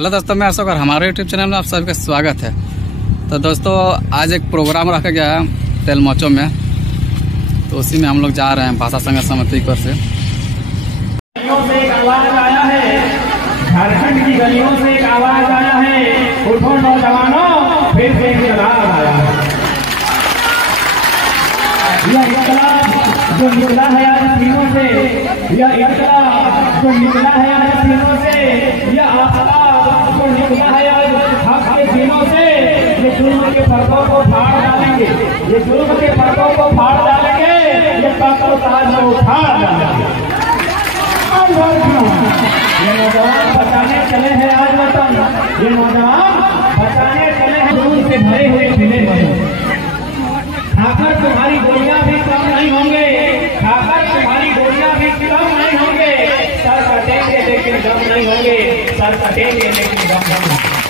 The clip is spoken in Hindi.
हेलो दोस्तों, मैं अशोक और हमारे यूट्यूब चैनल में आप सबका स्वागत है। तो दोस्तों आज एक प्रोग्राम रखा गया है तेलमोचो में, तो उसी में हम लोग जा रहे हैं भाषा संघर्ष समिति की ओर से। गलियों से एक आवाज आया है, झारखंड की गलियों से एक आवाज आया है, उठो नौजवानों फिर से इंकलाब आया है। यह इंकलाब जो निकला है आज सीनों से, यह इंकलाब जो निकला है आज सीनों से, यह आफताब जो निकला है आज हक के सीनों से, ये जुल्म के पर्दों को फाड़ डालेंगे, ये जुल्म के पर्दों को फाड़ डालेंगे, ये तख्त ताज को उखाड़ डालेंगे। ये नौजवान बचाने चले हैं आज वतन, ये नौजवान बचाने चले हैं जुनून से भरे हुए खिले हुए। खाकर तुम्हारी गोलियां भी कम नहीं होंगे, खाकर तुम्हारी गोलियां भी कम नहीं होंगे, सर कटेंगे लेकिन दम नहीं होंगे, सर कटेंगे लेकिन दम नहीं होंगे।